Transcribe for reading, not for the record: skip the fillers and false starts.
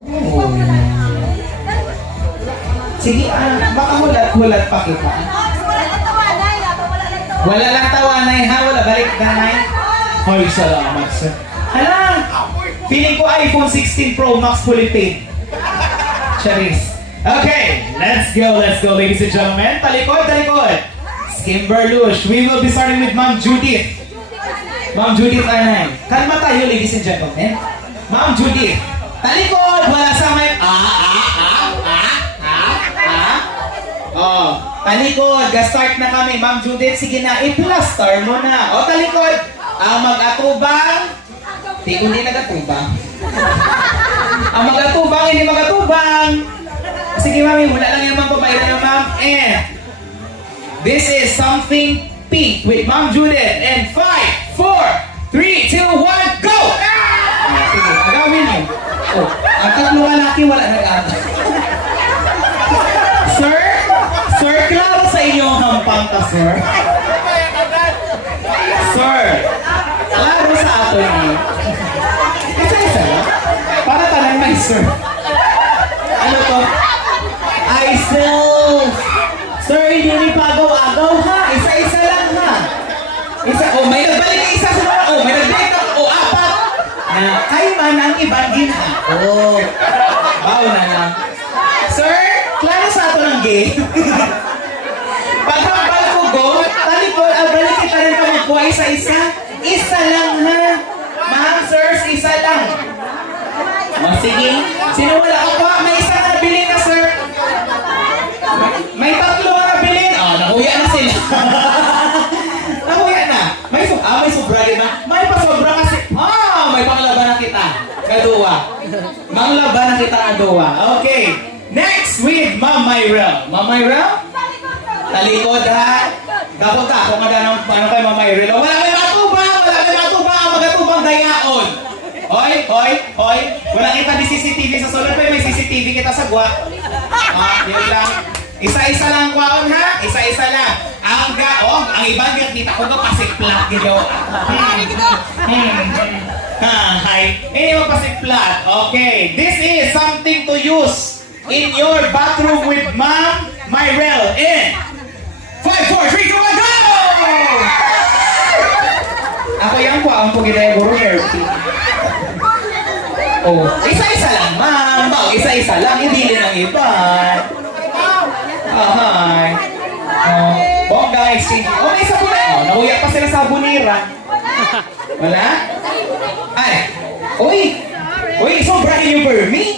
Oh. Sige, baka hulat pa kita. Wala lang tawanay ha, wala balik nanay. Hoy, salamat sir. Hala, feeling ko iPhone 16 Pro Max fully paid. Charis. Okay, let's go, ladies and gentlemen. Talikod, talikod. Skimberlush. We will be starting with Ma'am Judith. Ma'am Judith, anay. Kalma tayo, ladies and gentlemen. Ma'am Judith. Talikod, wala sa may... Oh, talikod, ga-start na kami. Ma'am Judith, sige na, i-plaster mo na. O, talikod, ang mag-atubang, hindi nag-atubang. Ang mag-atubang, hindi mag-atubang. Sige, mami, wala lang yung mga pabayra na, ma'am. And, this is something pink with Ma'am Judith. And 5, 4, 3, 2, 1, go! Sige, agawin niyo. Oh, ang tatlong lalaki, wala nag-atubang. Sir, klaro sa inyong hampang ka, sir. Sir, klaro sa ato niyo. Isa-isa lang. Para talang may sir. Ano to? I still... Sir, hindi ni pagaw-agaw ha. Isa-isa lang ha. Oh, may nagbalik na isa sa mga. Oh, may nagbalik na. Oh, apat. Na, kayo man ang ibang gina. Oh, baw na lang. Sir, klaro sa ato ng game. Pagkakal ko go, talikod, balik kita rin pa magkuha isa-isa. Isa lang ha. Ma'am, sirs, isa lang. O, sige. Sino wala ka pa? May isa ka nabili na, sir. May tatlo ka nabili. Oh, nahuya na sila. Nahuya na. May sobra rin na. May pasobra kasi. May panglaban na kita. Kaduwa. Manglaban na kita kaduwa. Okay. Next with Ma'am Myrel. Ma'am Myrel? Talikod ha. Dapat ka. Kung ano kay Ma'am Myrel. Wala may matubang. Wala may matubang. Magatubang dayaon. Hoy. Wala kita di CCTV sa solar. Pero may CCTV kita sa gwa. Yun lang. Isa-isa lang kwaon ha. Isa-isa lang. Ang gaong. Ang ibang kita ko na pasikplat. Hi. Hindi mo pasikplat. Okay. This is something to use in your bathroom with Ma'am Myrel. In 5, 4, 3, 2, 1, go! Ako yung kwaon po kita yung guru Nerfy. Oh, isa-isa lang, ma'am. Isa-isa lang, hindi rin ang iba. Hi. Bongga exchange. Oh, may isa po na. Oh, nahuya pa sila sa bunira. Wala? Ay. Uy, sobrahin yung Burmy.